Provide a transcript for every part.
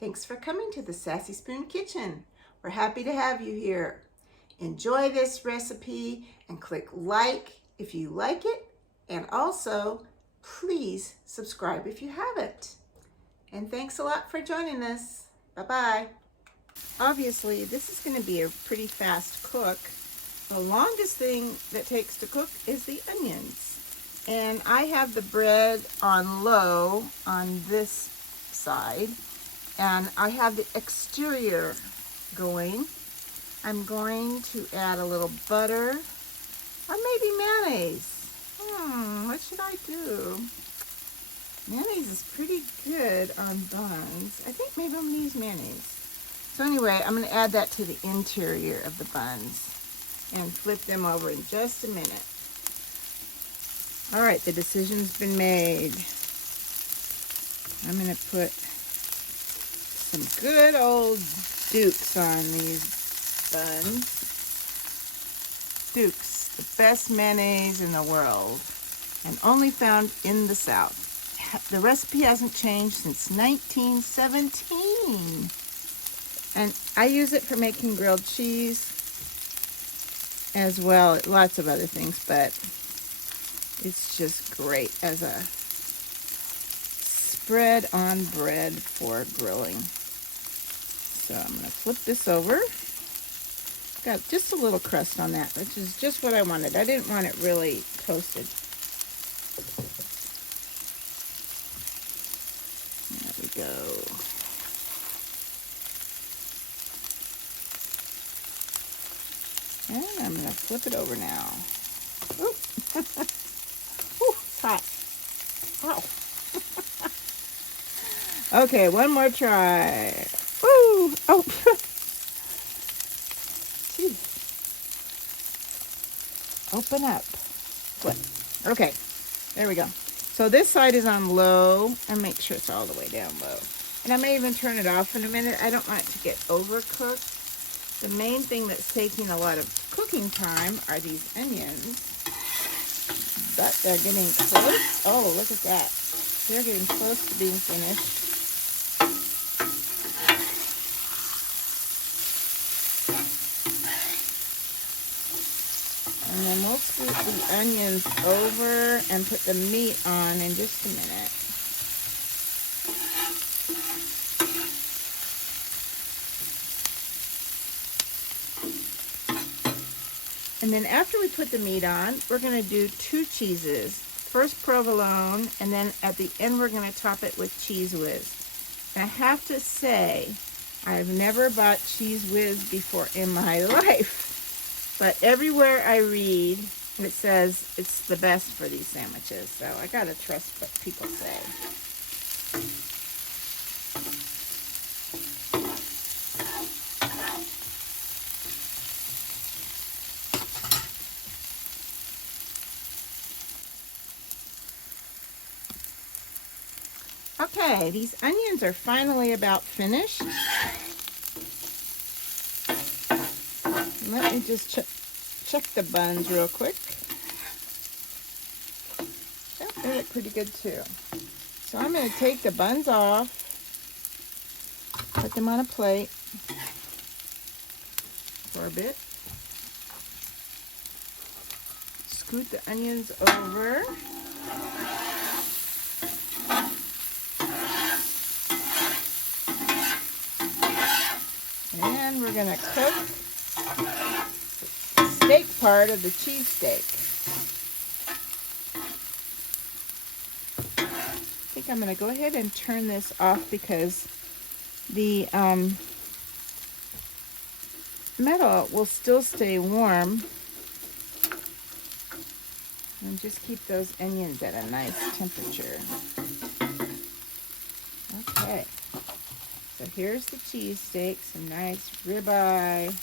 Thanks for coming to the Sassy Spoon Kitchen. We're happy to have you here. Enjoy this recipe and click like if you like it, and also please subscribe if you haven't. And thanks a lot for joining us. Bye-bye. Obviously, this is going to be a pretty fast cook. The longest thing that takes to cook is the onions. And I have the bread on low on this side, and I have the exterior going. I'm going to add a little butter, or maybe mayonnaise. What should I do? Mayonnaise is pretty good on buns. I think maybe I'm gonna use mayonnaise. So anyway, I'm gonna add that to the interior of the buns and flip them over in just a minute. All right, the decision's been made. I'm gonna put some good old Dukes on these buns. Dukes, the best mayonnaise in the world, and only found in the South. The recipe hasn't changed since 1917. And I use it for making grilled cheese as well, lots of other things, but it's just great as a spread on bread for grilling. So I'm going to flip this over. Got just a little crust on that, which is just what I wanted. I didn't want it really toasted. There we go. And I'm going to flip it over now. Oop. Ooh, it's hot. Ow. Okay, one more try. Woo! Oh. Jeez. Open up. Flip. Okay, there we go. So this side is on low, and make sure it's all the way down low. And I may even turn it off in a minute. I don't want it to get overcooked. The main thing that's taking a lot of cooking time are these onions. But they're getting close. Oh, look at that. They're getting close to being finished. And then we'll scoop the onions over and put the meat on in just a minute. And then after we put the meat on, we're going to do two cheeses. First provolone, and then at the end we're going to top it with Cheese Whiz. And I have to say, I've never bought Cheese Whiz before in my life. But everywhere I read, it says it's the best for these sandwiches. So I got to trust what people say. Okay, these onions are finally about finished. Let me just check the buns real quick. Oh, they look pretty good too. So I'm going to take the buns off, put them on a plate for a bit. Scoot the onions over. And we're going to cook the steak part of the cheesesteak. I think I'm going to go ahead and turn this off because the metal will still stay warm. And just keep those onions at a nice temperature. Okay. So here's the cheesesteak, some nice ribeye.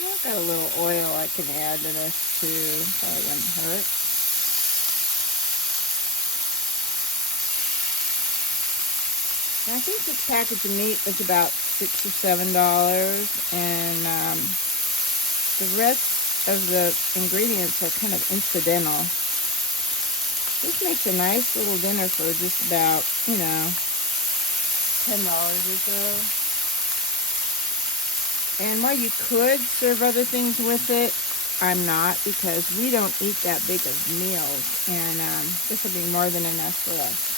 I've got a little oil I can add to this too. Probably wouldn't hurt. And I think this package of meat was about $6 or $7, and the rest of the ingredients are kind of incidental. This makes a nice little dinner for just about, $10 or so. And while you could serve other things with it, I'm not, because we don't eat that big of meals, and this will be more than enough for us.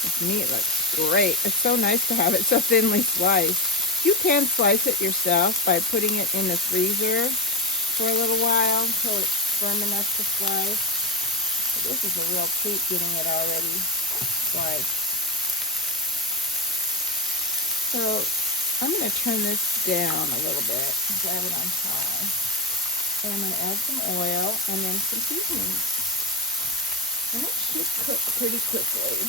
This meat looks great. It's so nice to have it so thinly sliced. You can slice it yourself by putting it in the freezer for a little while until it's firm enough to slice. But this is a real treat getting it already sliced. So I'm going to turn this down a little bit because I have it on high. And I'm going to add some oil and then some seasonings. And it should cook pretty quickly.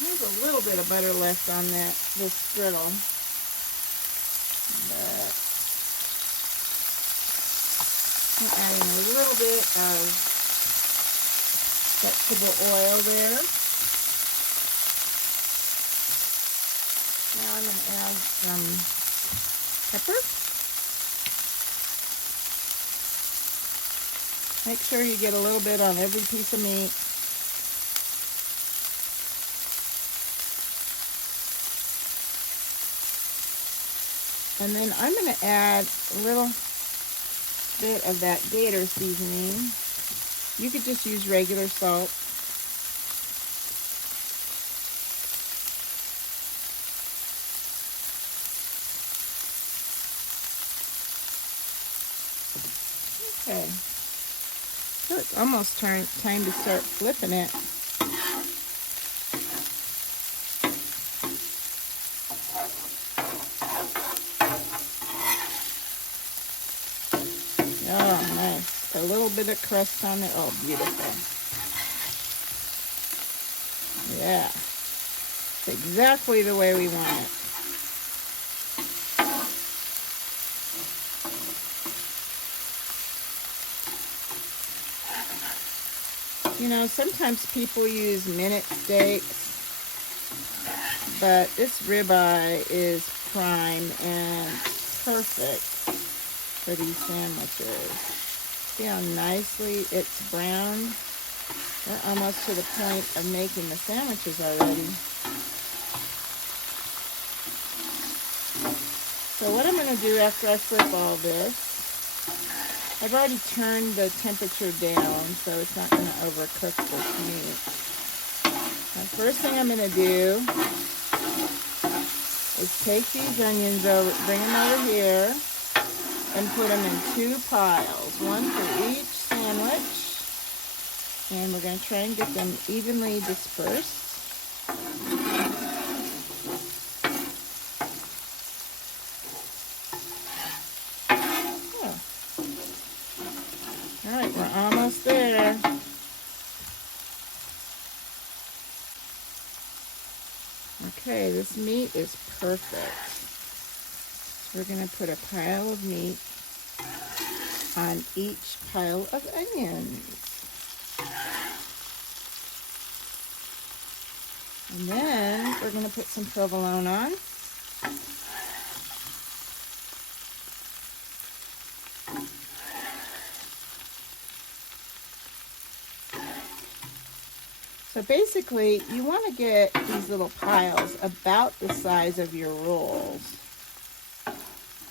There's a little bit of butter left on this griddle. But I'm adding a little bit of vegetable oil there. Now I'm going to add some pepper. Make sure you get a little bit on every piece of meat. And then I'm going to add a little bit of that gator seasoning. You could just use regular salt. Okay. So it's almost time to start flipping it. Oh, nice. A little bit of crust on it. Oh, beautiful. Yeah. It's exactly the way we want it. Sometimes people use minute steaks, but this ribeye is prime and perfect for these sandwiches. See how nicely it's browned? We're almost to the point of making the sandwiches already. So what I'm going to do after I flip all this, I've already turned the temperature down so it's not going to overcook this meat. The first thing I'm going to do is take these onions over, bring them over here, and put them in 2 piles, one for each sandwich. And we're going to try and get them evenly dispersed. All right, we're almost there. Okay, this meat is perfect. We're going to put a pile of meat on each pile of onions. And then we're going to put some provolone on. So basically, you want to get these little piles about the size of your rolls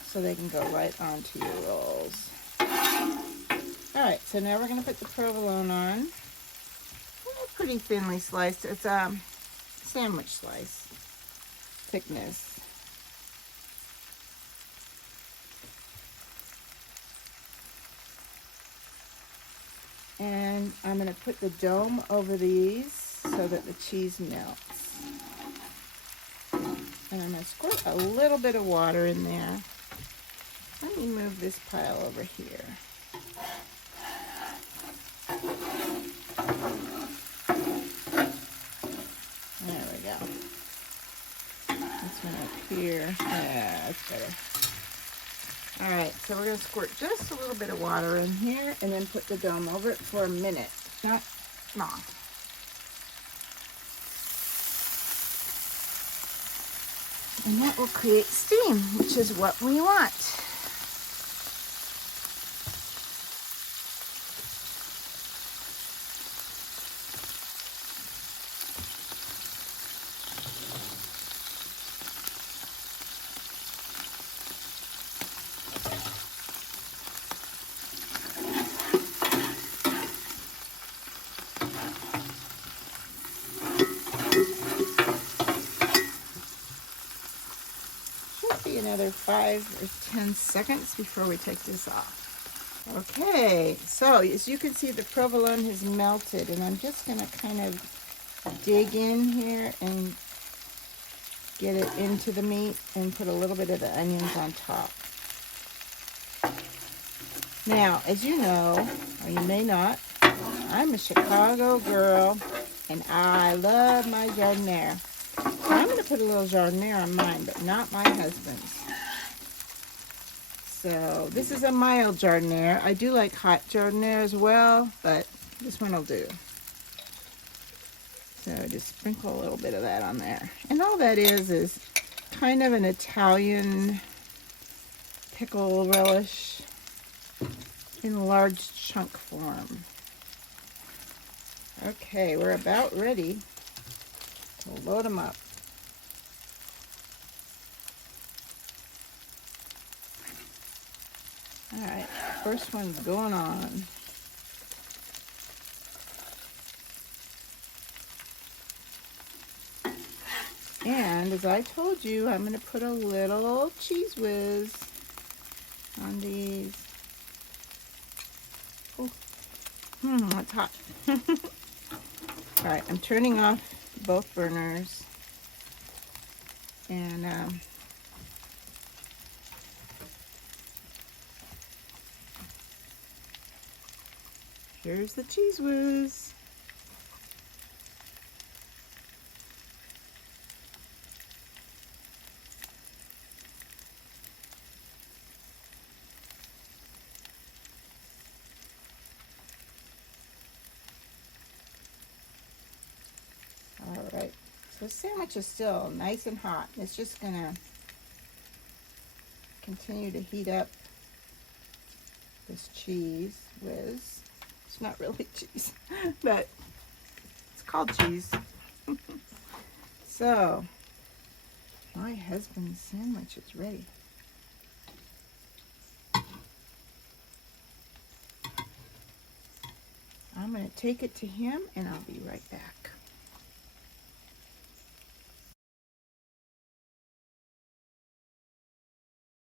so they can go right onto your rolls. Alright, so now we're going to put the provolone on. Pretty thinly sliced. It's a sandwich slice thickness. And I'm going to put the dome over these so that the cheese melts. And I'm going to squirt a little bit of water in there. Let me move this pile over here. There we go. This one up here. Yeah, that's better. All right, so we're gonna squirt just a little bit of water in here and then put the dome over it for a minute, not long. And that will create steam, which is what we want. Be another 5 or 10 seconds before we take this off. Okay, so as you can see, the provolone has melted, and I'm just going to kind of dig in here and get it into the meat and put a little bit of the onions on top. Now, as you know, or you may not, I'm a Chicago girl, and I love my jardinere. I'm going to put a little jardinere on mine, but not my husband's. So this is a mild jardinere. I do like hot jardinere as well, but this one will do. So just sprinkle a little bit of that on there. And all that is kind of an Italian pickle relish in large chunk form. Okay, we're about ready to load them up. All right, first one's going on. And as I told you, I'm going to put a little Cheese Whiz on these. Oh, that's hot. All right, I'm turning off both burners. And here's the Cheese Whiz. All right, so the sandwich is still nice and hot. It's just gonna continue to heat up this Cheese Whiz. It's not really cheese, but it's called cheese. So, my husband's sandwich is ready. I'm going to take it to him, and I'll be right back.